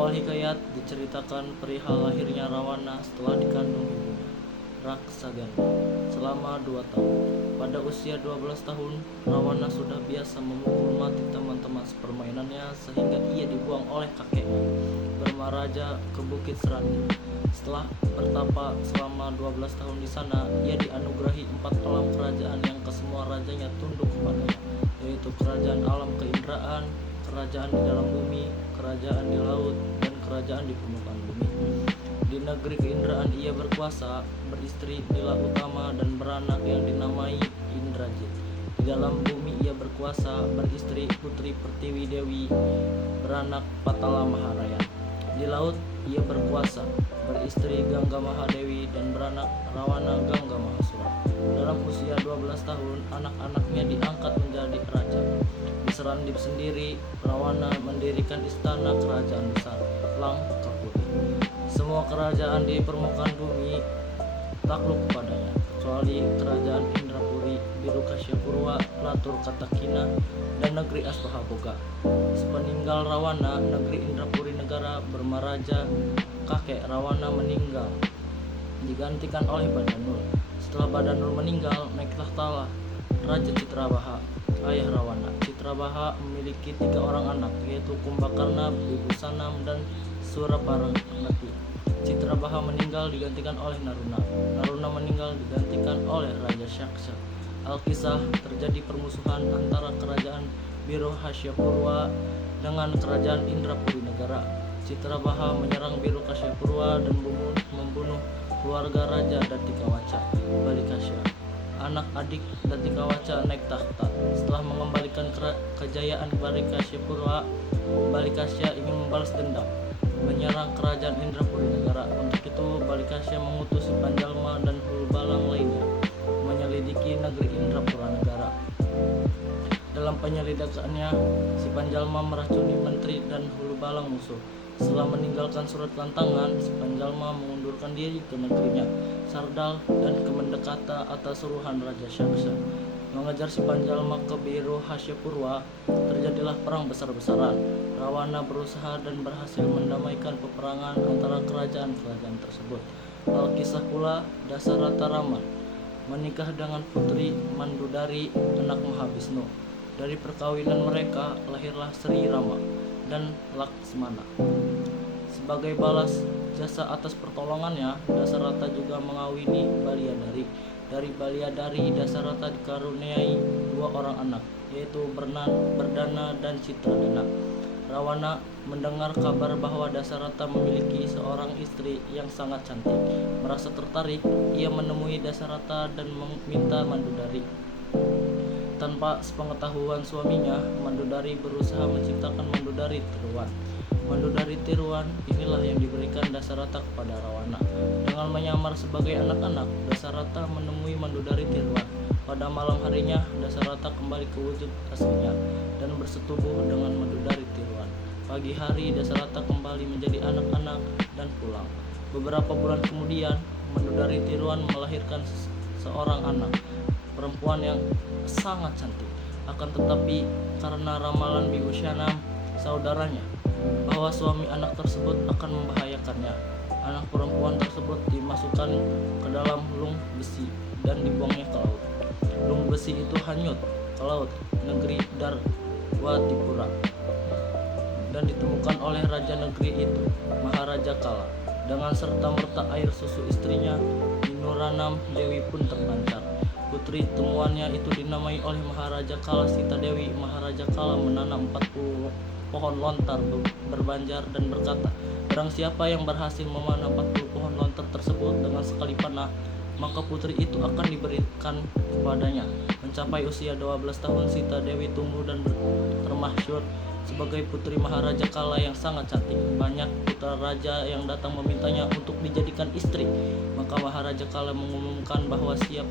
awal hikayat diceritakan perihal lahirnya Rawana setelah dikandung ibunya, Raksaganda, selama 2 tahun. Pada usia 12 tahun, Rawana sudah biasa memukul mati teman-teman sepermainannya sehingga ia dibuang oleh kakeknya, Brahmaraja, ke Bukit Serandi. Setelah bertapa selama 12 tahun di sana, ia dianugerahi 4 alam kerajaan yang kesemua rajanya tunduk kepadanya, yaitu kerajaan alam keindraan, kerajaan di dalam bumi, kerajaan di laut, dan kerajaan di permukaan bumi. Di negeri keindraan ia berkuasa, beristri Nila Utama dan beranak yang dinamai Indrajit. Di dalam bumi ia berkuasa, beristri Putri Pertiwi Dewi, beranak Patala Maharaya. Di laut ia berkuasa, beristri Gangga Mahadewi dan beranak Rawana Gangga Mahasura. Dalam usia 12 tahun, anak-anaknya diangkat menjadi raja. Di Serandip sendiri, Rawana mendirikan istana kerajaan besar, Langkapuri. Semua kerajaan di permukaan bumi takluk kepadanya, kecuali kerajaan Indrapuri, Birukasyapurwa, Latur Katakina, dan negeri Aspahaboga. Sepeninggal Rawana, negeri Indrapuri negara Brahmaraja, kakek Rawana, meninggal, digantikan oleh Badanul. Setelah Badanul meninggal, naik tahtalah Raja Citrabaha, ayah Rawana. Citrabaha memiliki 3 orang anak, yaitu Kumbakarna, Bibusanam, dan Suraparangati. Citrabaha meninggal digantikan oleh Naruna. Naruna meninggal digantikan oleh Raja Syaksa. Alkisah terjadi permusuhan antara kerajaan Birukasyapurwa dengan kerajaan Indrapuri negara. Citrabaha menyerang Birukasyapurwa dan membunuh keluarga Raja Datikawaca, Balikasya. Anak adik Datikawaca naik tahta. Setelah mengembalikan kejayaan Balikasya, Balikasya ingin membalas dendam, menyerang kerajaan Indrapuri negara. Untuk itu Balikasya mengutus si Panjalma dan Hulubalang lainnya menyelidiki negeri Indrapura negara. Dalam penyelidikannya, si Panjalma meracuni menteri dan Hulubalang musuh. Setelah meninggalkan surat lantangan, si Panjalma mengundurkan diri ke negerinya Sardal dan ke Mendekata atas suruhan Raja Syaksa. Mengejar si Panjalma ke Birukasyapurwa, terjadilah perang besar-besaran. Rawana berusaha dan berhasil mendamaikan peperangan antara kerajaan-kerajaan tersebut. Alkisah pula Dasarata Raman menikah dengan putri Mandudari, anak Mahabisnu. Dari perkawinan mereka lahirlah Sri Rama dan Laksmana. Sebagai balas jasa atas pertolongannya, Dasarata juga mengawini Baliadari. Dari Baliadari, Dasarata dikaruniai 2 orang anak, yaitu Berdana dan Citradana. Rawana mendengar kabar bahwa Dasarata memiliki seorang istri yang sangat cantik. Merasa tertarik, ia menemui Dasarata dan meminta Mandudari. Tanpa sepengetahuan suaminya, Mandudari berusaha menciptakan Mandudari Tiruan. Mandudari Tiruan inilah yang diberikan Dasarata kepada Rawana. Dengan menyamar sebagai anak-anak, Dasarata menemui Mandudari Tiruan. Pada malam harinya, Dasarata kembali ke wujud aslinya dan bersetubuh dengan Mandudari Tiruan. Pagi hari, Dasarata kembali menjadi anak-anak dan pulang. Beberapa bulan kemudian, Mandudari Tiruan melahirkan seorang anak perempuan yang sangat cantik. Akan tetapi karena ramalan Bibusyanam, saudaranya, bahwa suami anak tersebut akan membahayakannya, anak perempuan tersebut dimasukkan ke dalam lung besi dan dibuangnya ke laut. Lung besi itu hanyut ke laut negeri Darwatipura dan ditemukan oleh raja negeri itu, Maharaja Kala. Dengan serta-merta air susu istrinya, Ninuranam Dewi pun terpancar. Putri temuannya itu dinamai oleh Maharaja Kala Sita Dewi. Maharaja Kala menanam 40 pohon lontar berbanjar dan berkata, barang siapa yang berhasil memanah 40 pohon lontar tersebut dengan sekali panah, maka putri itu akan diberikan kepadanya. Mencapai usia 12 tahun, Sita Dewi tumbuh dan termasyhur sebagai putri Maharaja Kala yang sangat cantik. Banyak putra raja yang datang memintanya untuk dijadikan istri. Maka Maharaja Kala mengumumkan bahwa siap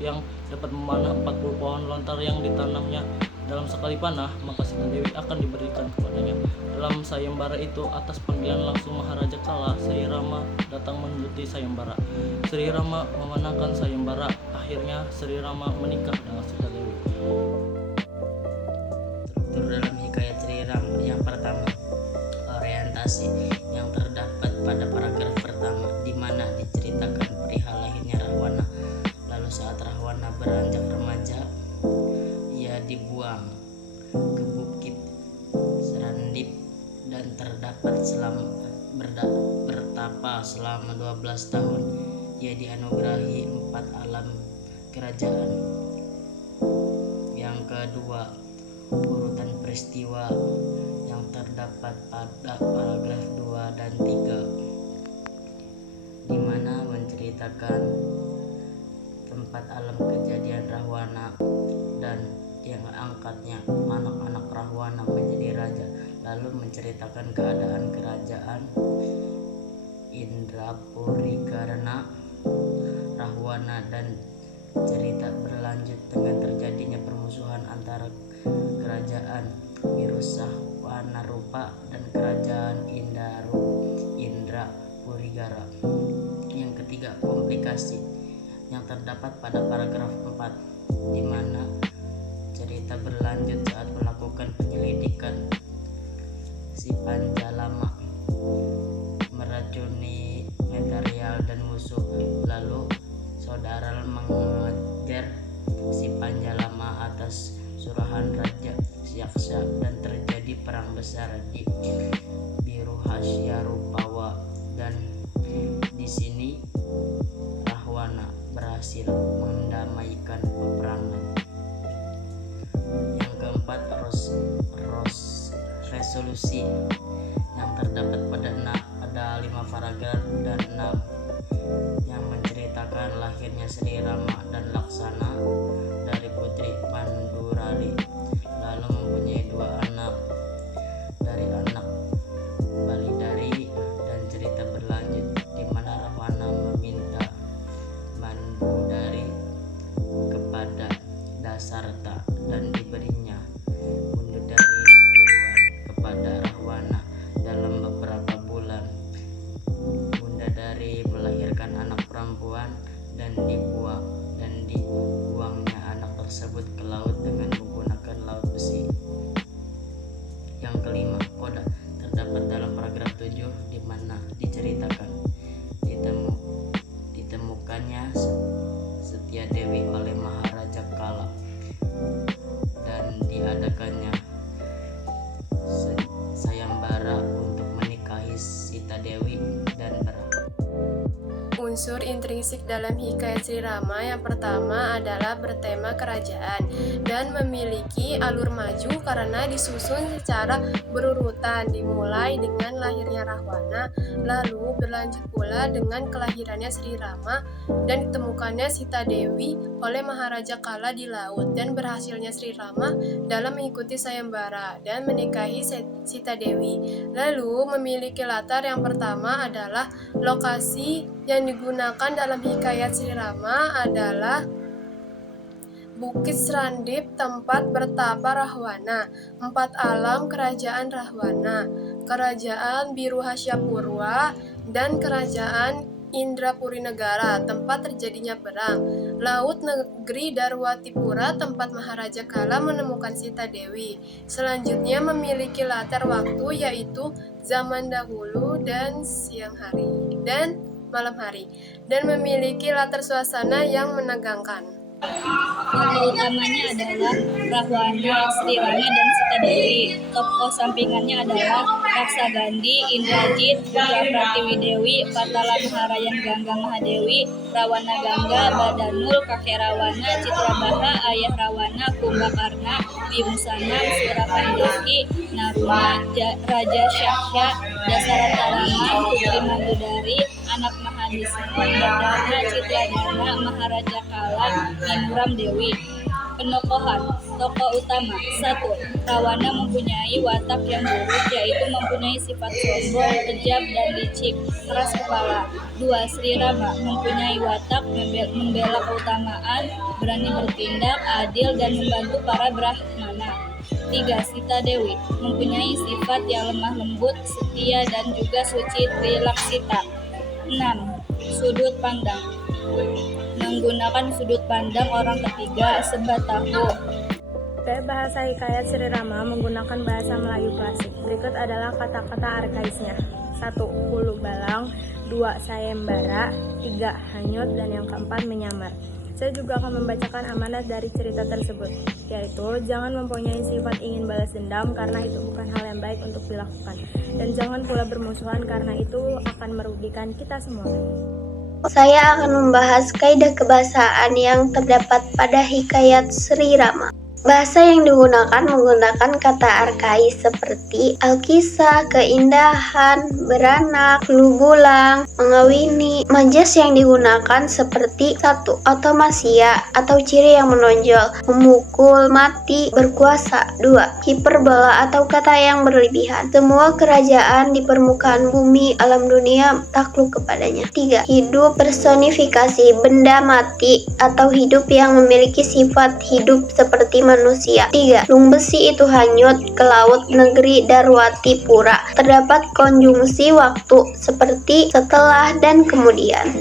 yang dapat memanah 40 pohon lontar yang ditanamnya dalam sekali panah, maka Sita Dewi akan diberikan kepadanya. Dalam sayembara itu, atas panggilan langsung Maharaja Kala, Sri Rama datang mengikuti sayembara. Sri Rama memenangkan sayembara. Akhirnya Sri Rama menikah dengan Sita Dewi. Struktur dalam hikayat Sri Rama yang pertama, komplekasi yang terdapat pada paragraf pertama, di mana diceritakan perihal lahirnya Rahwana. Lalu saat Rahwana beranjak remaja, ia dibuang ke bukit Serandip dan terdapat bertapa selama 12 tahun. Ia dianugerahi 4 alam kerajaan. Yang kedua, urutan peristiwa yang terdapat pada paragraf 2 dan 3, di mana menceritakan tempat alam kejadian Rahwana dan yang angkatnya anak-anak Rahwana menjadi raja, lalu menceritakan keadaan kerajaan Indrapuri karena Rahwana, dan cerita berlanjut dengan terjadinya permusuhan antara kerajaan Wirusahwanarupa dan kerajaan Indrapurigara. Yang ketiga, komplikasi yang terdapat pada paragraf 4, di mana cerita berlanjut saat melakukan penyelidikan. Si Panjalama meracuni material dan musuh, lalu saudara mengejar si Panjalama atas surahan Raja Syaksha, dan terjadi perang besar di Biruhasyarupawa, dan di sini Rahwana berhasil mendamaikan peperangan. Yang keempat, resolusi yang terdapat pada 5 paragraf dan 6, yang menceritakan lahirnya Sri Rama dan Laksana dari putri Mandurari, lalu mempunyai 2 anak dari anak Balidari, dan cerita berlanjut di mana Rahwana meminta Mandudari kepada Dasarta dan diberinya Mandudari tiruan kepada Rahwana. Dalam beberapa bulan, Mandudari melahirkan anak perempuan dan dibuangnya anak tersebut ke laut dengan menggunakan laut besi. Yang kelima, koda terdapat dalam paragraf 7, di mana diceritakan ditemukannya Setia Dewi oleh Maharaja Kala dan diadakannya sayembara untuk menikahi Sita Dewi dan Unsur intrinsik dalam hikayat Sri Rama yang pertama adalah bertema kerajaan dan memiliki alur maju karena disusun secara berurutan, dimulai dengan lahirnya Rahwana, lalu berlanjut pula dengan kelahirannya Sri Rama dan ditemukannya Sita Dewi oleh Maharaja Kala di laut, dan berhasilnya Sri Rama dalam mengikuti sayembara dan menikahi Sita Dewi. Lalu memiliki latar yang pertama adalah lokasi yang digunakan dalam hikayat Sri Rama adalah Bukit Serandip, tempat bertapa Rahwana, 4 alam kerajaan Rahwana, kerajaan Biruhasyapurwa, dan kerajaan Indrapuri Negara, tempat terjadinya perang, laut negeri Darwatipura, tempat Maharaja Kala menemukan Sita Dewi. Selanjutnya memiliki latar waktu yaitu zaman dahulu dan siang hari dan malam hari, dan memiliki latar suasana yang menegangkan. Tokoh utamanya adalah Rahwana, Sri Rama, dan Sita Dewi. Tokoh sampingannya adalah Raksagandhi, Indrajit, Putra Pratiwidewi, Patala Maharayan Gangga Mahadewi, Rawana Gangga, Badanul, Kakek Rawana, Citrabaha, Ayah Rawana, Kumbakarna, Bimsanam, Surapanjaki, Naruna, Raja Syaksha, Dasaratarama, Putri Mandudari, anak Mahadisna, Badana, Citradana, Maharaja Kala, Nimuram Dewi. Penokohan. Tokoh utama. 1. Rawana mempunyai watak yang buruk, yaitu mempunyai sifat sombong, kejam, dan licik, keras kepala. 2. Sri Rama mempunyai watak membela keutamaan, berani bertindak, adil, dan membantu para brahmana. 3. Sita Dewi mempunyai sifat yang lemah lembut, setia, dan juga suci trilaksita. 6. Sudut pandang. Menggunakan sudut pandang orang ketiga, sebat tahu. Bahasa hikayat Sri Rama menggunakan bahasa Melayu klasik. Berikut adalah kata-kata arkaisnya. 1. Hulu balang, 2. Sayembara, 3. Hanyut, dan yang keempat menyamar. Saya juga akan membacakan amanat dari cerita tersebut, yaitu jangan mempunyai sifat ingin balas dendam karena itu bukan hal yang baik untuk dilakukan. Dan jangan pula bermusuhan karena itu akan merugikan kita semua. Saya akan membahas kaidah kebahasaan yang terdapat pada hikayat Sri Rama. Bahasa yang digunakan menggunakan kata arkais seperti alkisah, keindahan, beranak, lubulang, mengawini. Majas yang digunakan seperti 1. Otomasia atau ciri yang menonjol, memukul, mati, berkuasa. 2. Hiperbola atau kata yang berlebihan. Semua kerajaan di permukaan bumi, alam dunia takluk kepadanya. 3. Hidup personifikasi, benda mati atau hidup yang memiliki sifat hidup seperti manusia. 3. Lung besi itu hanyut ke laut negeri Darwati Pura. Terdapat konjungsi waktu seperti setelah dan kemudian.